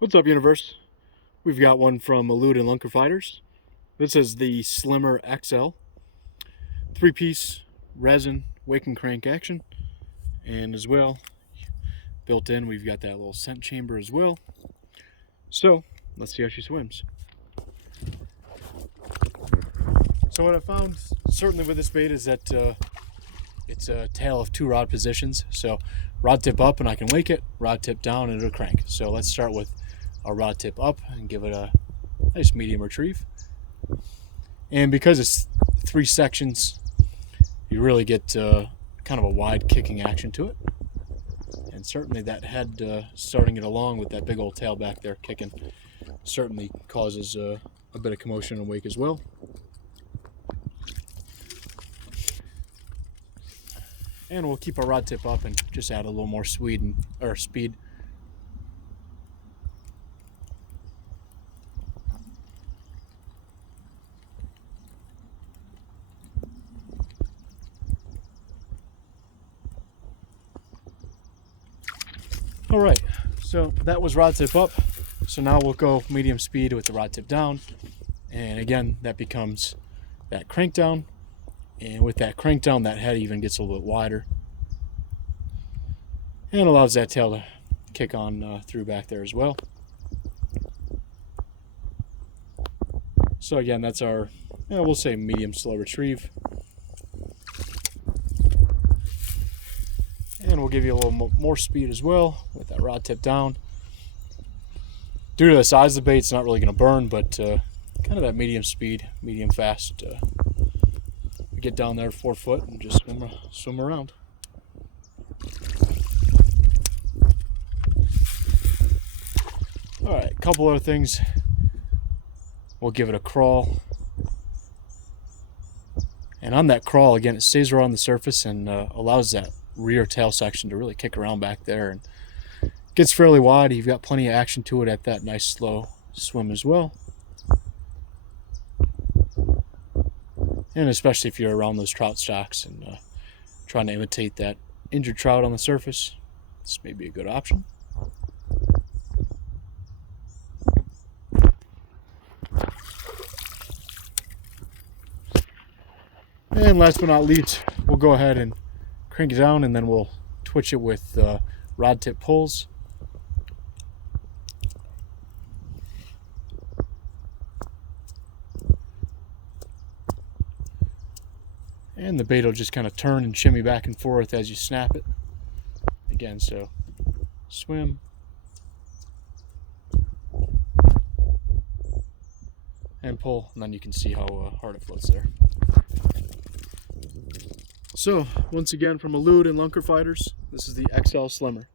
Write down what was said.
What's up, universe? We've got one from Illude and Lunker Fighters. This is the Slimmer XL 3-piece resin wake and crank action, and as well built in we've got that little scent chamber as well. So let's see how she swims. So what I found certainly with this bait is that it's a tale of two rod positions. So rod tip up and I can wake it, rod tip down and it'll crank. So let's start with a rod tip up and give it a nice medium retrieve. And because it's 3 sections, you really get kind of a wide kicking action to it. And certainly that head starting it along with that big old tail back there kicking certainly causes a bit of commotion and wake as well. And we'll keep our rod tip up and just add a little more speed. All right, so that was rod tip up. So now we'll go medium speed with the rod tip down. And again, that becomes that crank down. And with that crank down, that head even gets a little bit wider. And allows that tail to kick on through back there as well. So again, that's our, we'll say medium slow retrieve. And we'll give you a little more speed as well with that rod tip down. Due to the size of the bait, it's not really going to burn, but kind of that medium speed, medium fast. Get down there 4 foot and just swim around. All right, a couple other things. We'll give it a crawl. And on that crawl, again, it stays around the surface and allows that rear tail section to really kick around back there, and gets fairly wide. You've got plenty of action to it at that nice slow swim as well. And especially if you're around those trout stocks and trying to imitate that injured trout on the surface, this may be a good option. And last but not least, we'll go ahead and crank it down, and then we'll twitch it with rod tip pulls. And the bait will just kind of turn and shimmy back and forth as you snap it. Again, so swim. And pull, and then you can see how hard it floats there. So, once again from Illude and Lunker Fighters, this is the XL Slimmer.